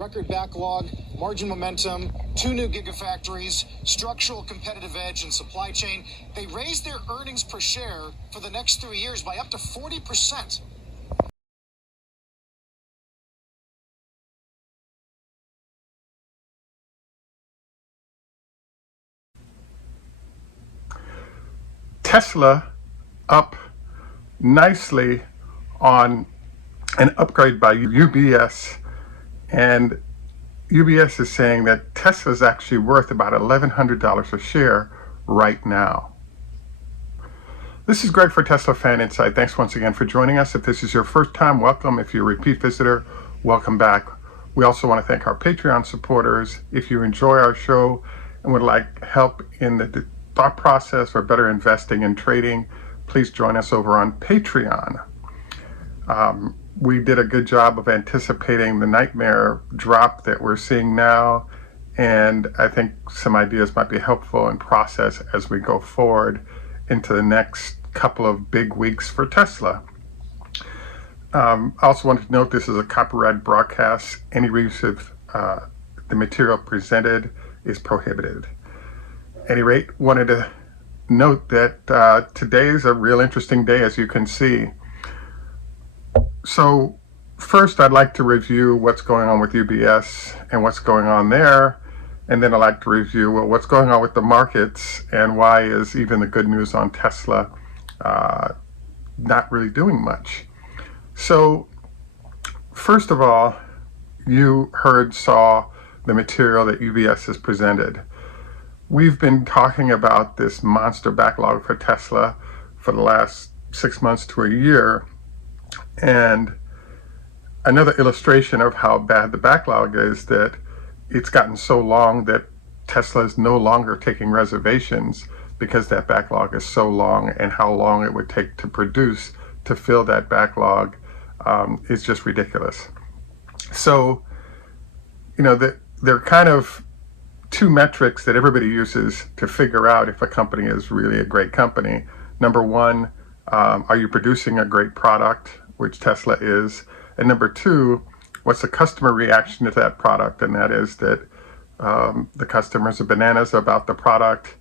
Record backlog, margin momentum, 2 new gigafactories, structural competitive edge and supply chain. They raised their earnings per share for the next 3 years by up to 40%. Tesla up nicely on an upgrade by UBS, and UBS is saying that Tesla is actually worth about $1,100 a share right now. This is Greg for Teslafaninsight. Thanks once again for joining us. If this is your first time, welcome. If you're a repeat visitor, welcome back. We also want to thank our Patreon supporters. If you enjoy our show and would like help in the thought process or better investing and trading, please join us over on Patreon. We did a good job of anticipating the nightmare drop that we're seeing now, and I think some ideas might be helpful in process as we go forward into the next couple of big weeks for Tesla. I also wanted to note this is a copyrighted broadcast. Any reuse of the material presented is prohibited. At any rate, wanted to note that today is a real interesting day, as you can see. So first, I'd like to review what's going on with UBS and what's going on there. And then I'd like to review what's going on with the markets and why is even the good news on Tesla not really doing much. So first of all, you saw the material that UBS has presented. We've been talking about this monster backlog for Tesla for the last 6 months to a year. And another illustration of how bad the backlog is that it's gotten so long that Tesla is no longer taking reservations because that backlog is so long, and how long it would take to produce to fill that backlog is just ridiculous. So, there are kind of two metrics that everybody uses to figure out if a company is really a great company. Number one, are you producing a great product, which Tesla is? And number two, what's the customer reaction to that product? And that is that the customers are bananas about the product.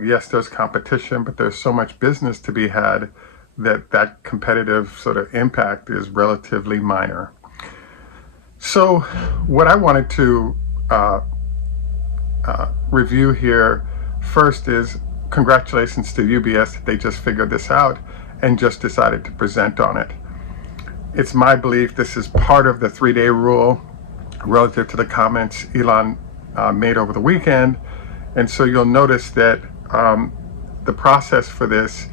Yes, there's competition, but there's so much business to be had that competitive sort of impact is relatively minor. So what I wanted to review here first is congratulations to UBS that they just figured this out and just decided to present on it. It's my belief this is part of the 3-day rule relative to the comments Elon made over the weekend. And so you'll notice that the process for this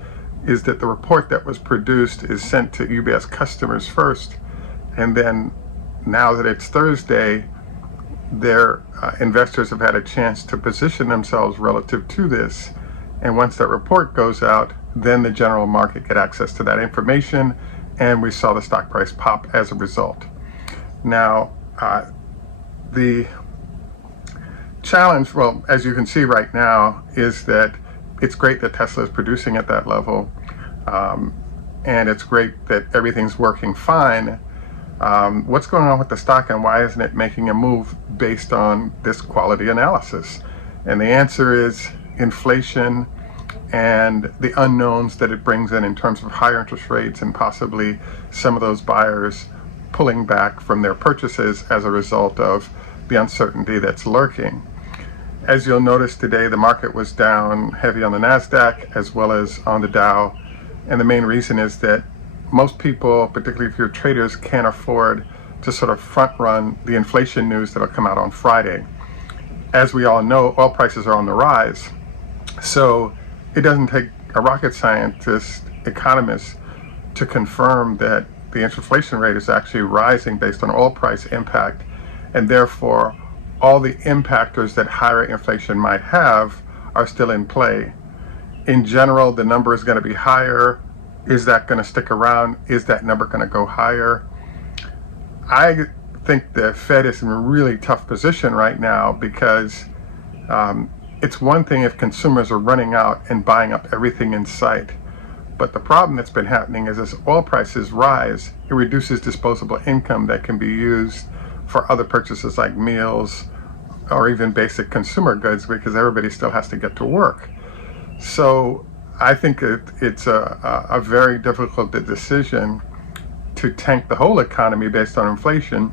is that the report that was produced is sent to UBS customers first. And then now that it's Thursday, their investors have had a chance to position themselves relative to this. And once that report goes out, then the general market get access to that information, and we saw the stock price pop as a result. Now, the challenge, well, as you can see right now, is that it's great that Tesla is producing at that level, and it's great that everything's working fine. What's going on with the stock, and why isn't it making a move based on this quality analysis? And the answer is inflation and the unknowns that it brings in terms of higher interest rates, and possibly some of those buyers pulling back from their purchases as a result of the uncertainty that's lurking. As you'll notice today, the market was down heavy on the NASDAQ as well as on the Dow. And the main reason is that most people, particularly if you're traders, can't afford to sort of front run the inflation news that'll come out on Friday. As we all know, oil prices are on the rise. So it doesn't take a rocket scientist, economist, to confirm that the inflation rate is actually rising based on oil price impact, and therefore all the impactors that higher inflation might have are still in play. In general, the number is going to be higher. Is that going to stick around? Is that number going to go higher? I think the Fed is in a really tough position right now because it's one thing if consumers are running out and buying up everything in sight. But the problem that's been happening is as oil prices rise, it reduces disposable income that can be used for other purchases like meals or even basic consumer goods, because everybody still has to get to work. So I think it's a very difficult decision to tank the whole economy based on inflation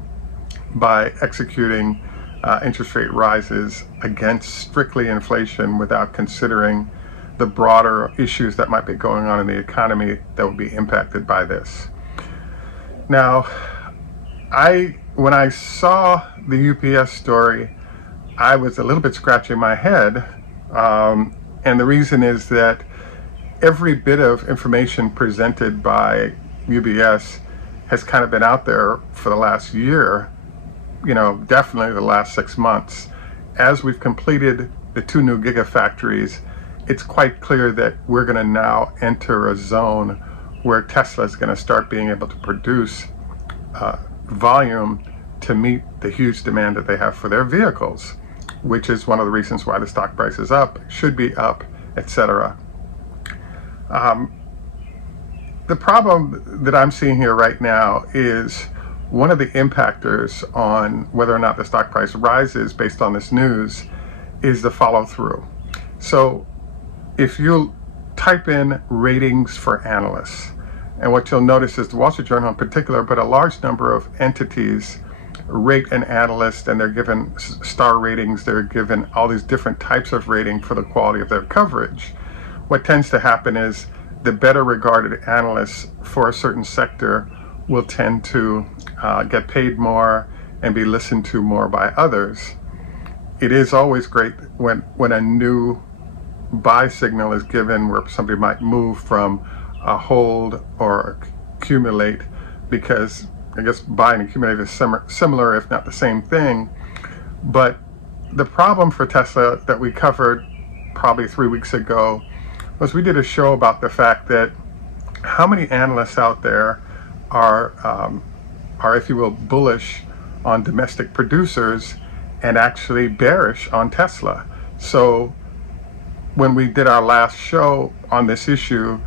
by executing interest rate rises against strictly inflation without considering the broader issues that might be going on in the economy that would be impacted by this. Now, when I saw the UPS story, I was a little bit scratching my head, and the reason is that every bit of information presented by UBS has kind of been out there for the last year, definitely the last 6 months. As we've completed the 2 new gigafactories, it's quite clear that we're going to now enter a zone where Tesla is going to start being able to produce volume to meet the huge demand that they have for their vehicles, which is one of the reasons why the stock price is up, should be up, etc. The problem that I'm seeing here right now is one of the impactors on whether or not the stock price rises based on this news is the follow through. So if you type in ratings for analysts, and what you'll notice is the Wall Street Journal in particular, but a large number of entities rate an analyst, and they're given star ratings, they're given all these different types of rating for the quality of their coverage. What tends to happen is the better regarded analysts for a certain sector will tend to get paid more and be listened to more by others. It is always great when a new buy signal is given where somebody might move from a hold or accumulate, because I guess buy and accumulate is similar, if not the same thing. But the problem for Tesla that we covered probably 3 weeks ago was we did a show about the fact that how many analysts out there are, if you will, bullish on domestic producers and actually bearish on Tesla. So when we did our last show on this issue,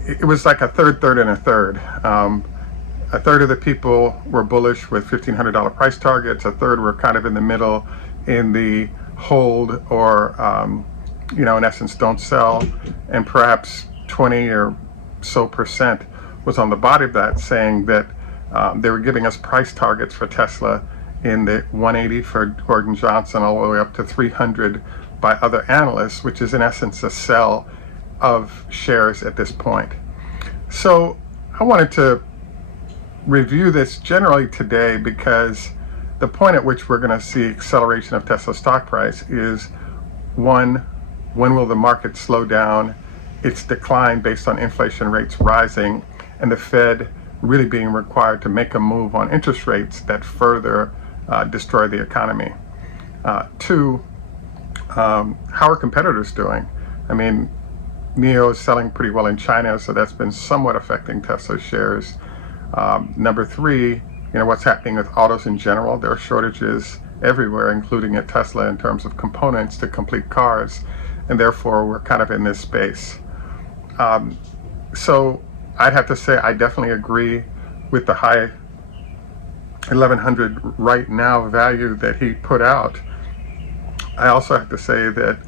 it was like a third, and a third. A third of the people were bullish with $1,500 price targets. A third were kind of in the middle in the hold or, in essence, don't sell. And perhaps 20 or so percent was on the body of that, saying that they were giving us price targets for Tesla in the 180 for Gordon Johnson all the way up to 300 by other analysts, which is in essence a sell of shares at this point. So I wanted to review this generally today because the point at which we're going to see acceleration of Tesla stock price is, one, when will the market slow down its decline based on inflation rates rising and the Fed really being required to make a move on interest rates that further destroy the economy. Two, how are competitors doing? I mean, NIO is selling pretty well in China, so that's been somewhat affecting Tesla shares. Number three, what's happening with autos in general. There are shortages everywhere, including at Tesla, in terms of components to complete cars, and therefore we're kind of in this space. So I'd have to say I definitely agree with the high 1100 right now value that he put out. I also have to say that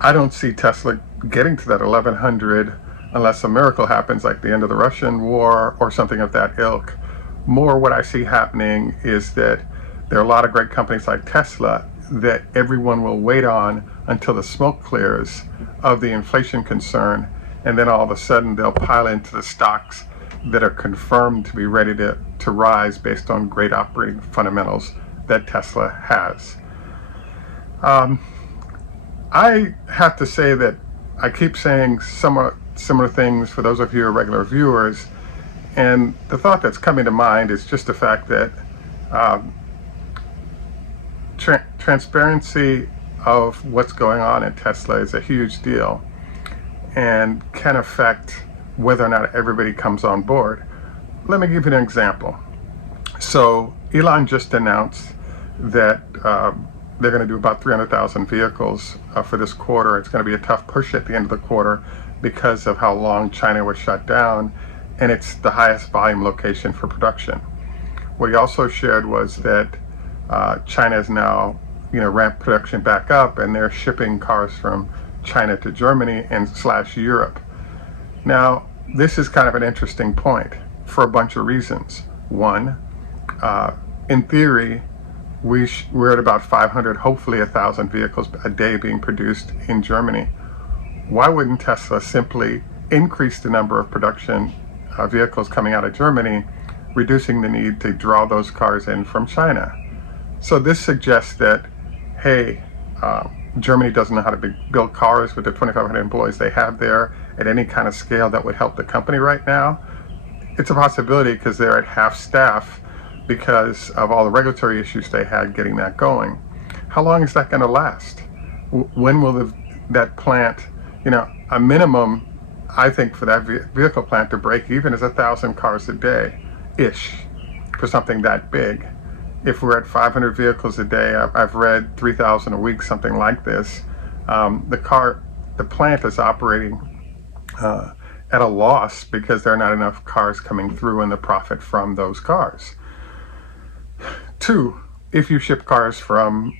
I don't see Tesla getting to that 1100 unless a miracle happens, like the end of the Russian war or something of that ilk. More what I see happening is that there are a lot of great companies like Tesla that everyone will wait on until the smoke clears of the inflation concern, and then all of a sudden they'll pile into the stocks that are confirmed to be ready to rise based on great operating fundamentals that Tesla has. I have to say that I keep saying somewhat similar things for those of you who are regular viewers, and the thought that's coming to mind is just the fact that transparency of what's going on in Tesla is a huge deal and can affect whether or not everybody comes on board. Let me give you an example. So Elon just announced that they're going to do about 300,000 vehicles for this quarter. It's going to be a tough push at the end of the quarter because of how long China was shut down and it's the highest volume location for production. What he also shared was that China is now, ramped production back up, and they're shipping cars from China to Germany and / Europe. Now, this is kind of an interesting point for a bunch of reasons. One, in theory, we're at about 500, hopefully 1,000 vehicles a day being produced in Germany. Why wouldn't Tesla simply increase the number of production vehicles coming out of Germany, reducing the need to draw those cars in from China? So this suggests that, hey, Germany doesn't know how to build cars with the 2,500 employees they have there at any kind of scale that would help the company right now. It's a possibility because they're at half staff because of all the regulatory issues they had getting that going. How long is that going to last? When will that plant, a minimum, I think, for that vehicle plant to break even is 1,000 cars a day-ish for something that big. If we're at 500 vehicles a day, I've read 3,000 a week, something like this. The plant is operating at a loss because there are not enough cars coming through and the profit from those cars. Two, if you ship cars from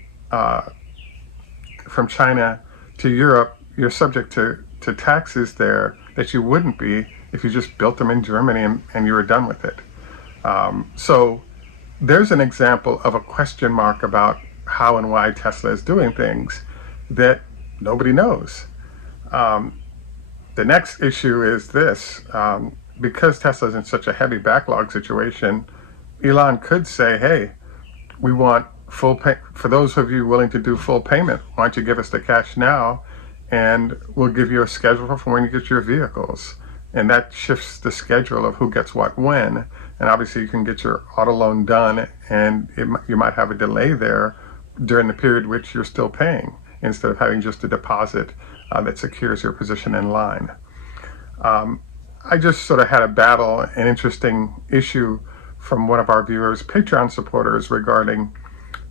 China to Europe, you're subject to taxes there that you wouldn't be if you just built them in Germany and you were done with it. So there's an example of a question mark about how and why Tesla is doing things that nobody knows. The next issue is this. Because Tesla's in such a heavy backlog situation, Elon could say, hey, we want full pay. For those of you willing to do full payment, why don't you give us the cash now, and we'll give you a schedule for when you get your vehicles. And that shifts the schedule of who gets what when. And obviously you can get your auto loan done, and you might have a delay there during the period which you're still paying, instead of having just a deposit that secures your position in line. I just sort of had an interesting issue from one of our viewers, Patreon supporters, regarding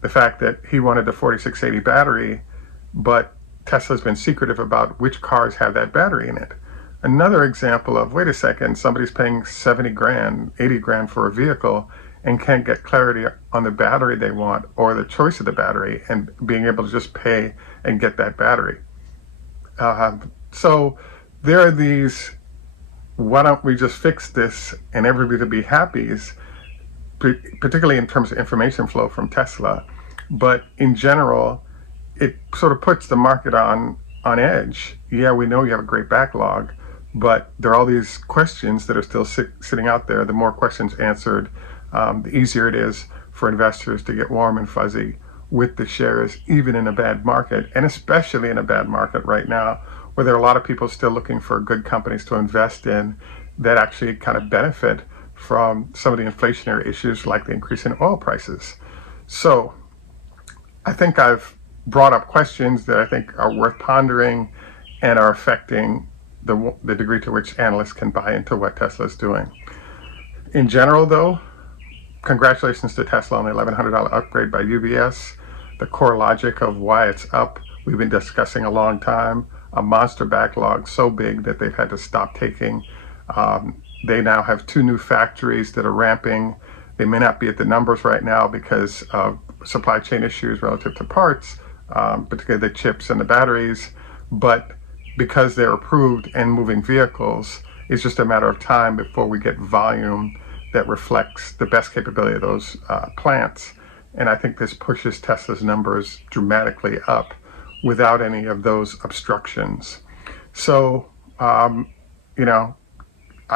the fact that he wanted the 4680 battery, but Tesla's been secretive about which cars have that battery in it. Another example of, wait a second, somebody's paying 70 grand, 80 grand for a vehicle and can't get clarity on the battery they want or the choice of the battery, and being able to just pay and get that battery. So there are these, why don't we just fix this and everybody be happy, particularly in terms of information flow from Tesla. But in general, it sort of puts the market on edge. Yeah, we know you have a great backlog, but there are all these questions that are still sitting out there. The more questions answered, the easier it is for investors to get warm and fuzzy with the shares, even in a bad market, and especially in a bad market right now, where there are a lot of people still looking for good companies to invest in that actually kind of benefit from some of the inflationary issues like the increase in oil prices. So I think I've brought up questions that I think are worth pondering and are affecting the degree to which analysts can buy into what Tesla is doing. In general, though, congratulations to Tesla on the $1,100 upgrade by UBS. The core logic of why it's up, we've been discussing a long time. A monster backlog so big that they've had to stop taking. They now have 2 new factories that are ramping. They may not be at the numbers right now because of supply chain issues relative to parts, particularly the chips and the batteries. But because they're approved and moving vehicles, it's just a matter of time before we get volume that reflects the best capability of those plants. And I think this pushes Tesla's numbers dramatically up without any of those obstructions. So, I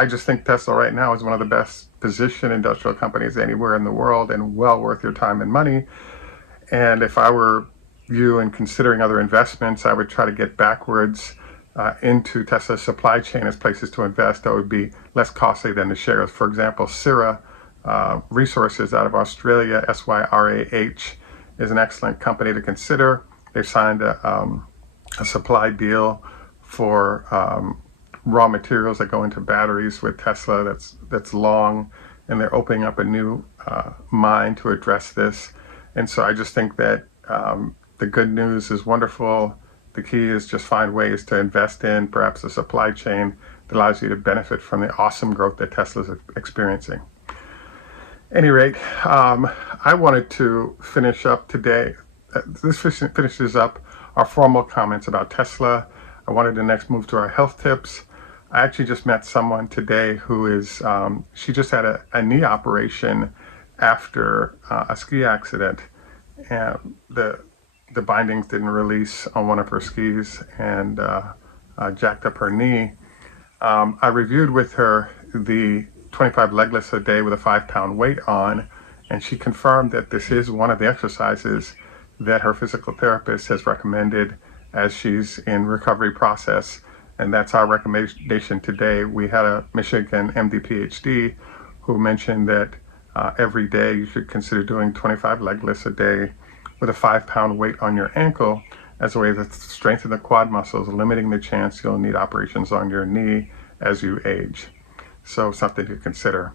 just think Tesla right now is one of the best positioned industrial companies anywhere in the world, and well worth your time and money. And if I were you and considering other investments, I would try to get backwards into Tesla's supply chain as places to invest that would be less costly than the shares. For example, Syrah Resources out of Australia, SYRAH, is an excellent company to consider. They've signed a supply deal for raw materials that go into batteries with Tesla that's long, and they're opening up a new mine to address this. And so I just think that the good news is wonderful. The key is just find ways to invest in perhaps the supply chain that allows you to benefit from the awesome growth that Tesla is experiencing. At any rate, I wanted to finish up today. This finishes up our formal comments about Tesla. I wanted to next move to our health tips. I actually just met someone today who is, she just had a knee operation after a ski accident, and the bindings didn't release on one of her skis and jacked up her knee. I reviewed with her the 25 leg lifts a day with a 5-pound weight on, and she confirmed that this is one of the exercises that her physical therapist has recommended as she's in recovery process, and that's our recommendation today. We had a Michigan MD PhD who mentioned that every day you should consider doing 25 leg lifts a day with a 5-pound weight on your ankle as a way to strengthen the quad muscles, limiting the chance you'll need operations on your knee as you age. So something to consider.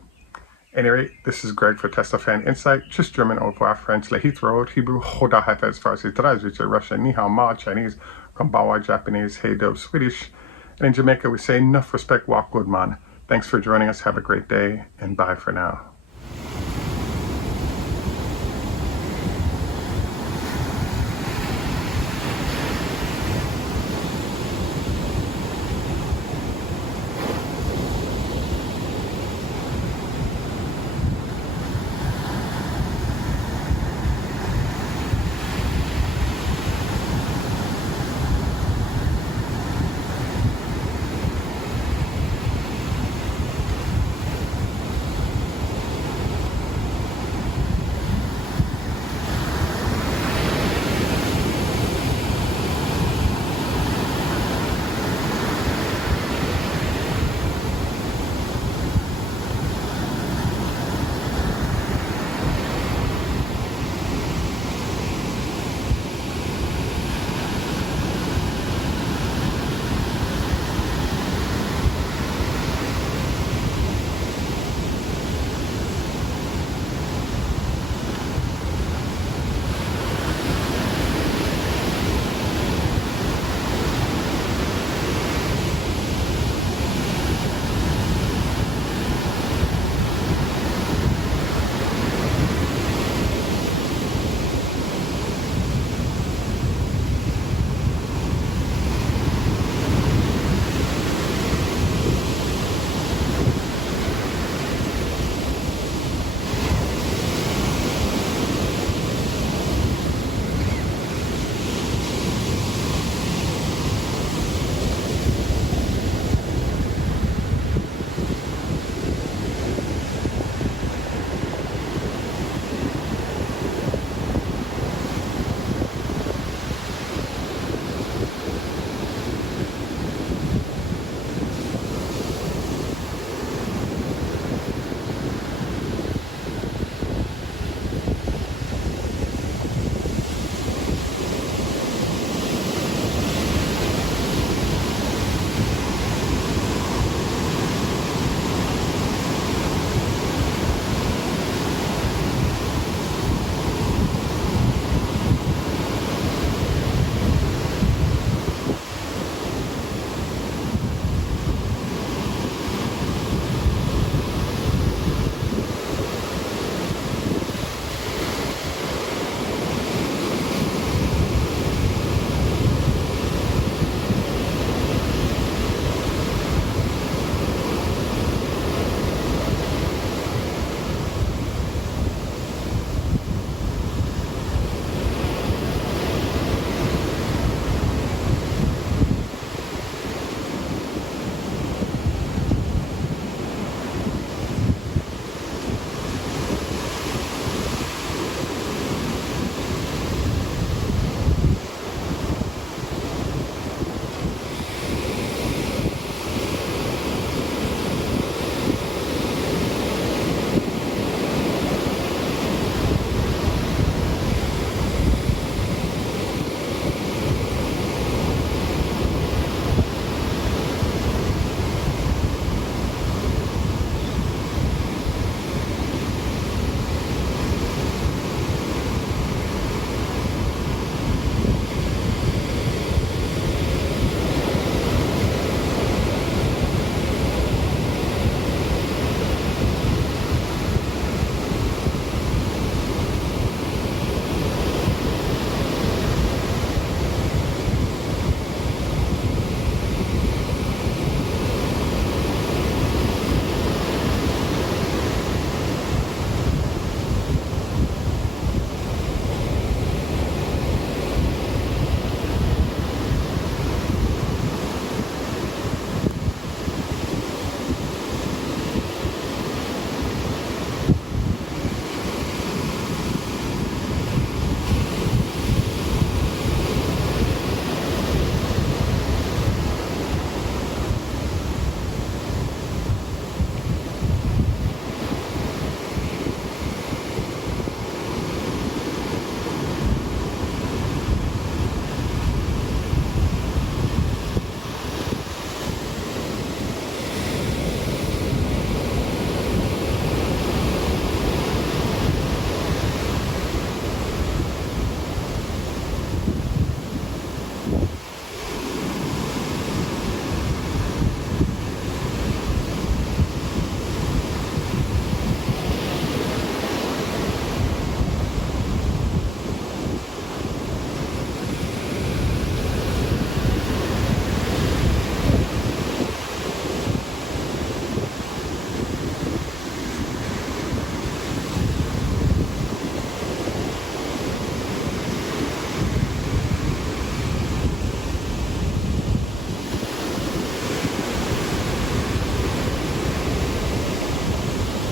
Anyway, this is Greg for Teslafaninsight. Tschüss, German, au revoir, French, le Heathrow, Hebrew, Hoda, Haifez, Farsi, Tadaj, Russian, Ni Hao Ma, Chinese, Kombawa, Japanese, Hey Do, Swedish. And in Jamaica, we say, Nuff respect, walk good man. Thanks for joining us. Have a great day, and bye for now.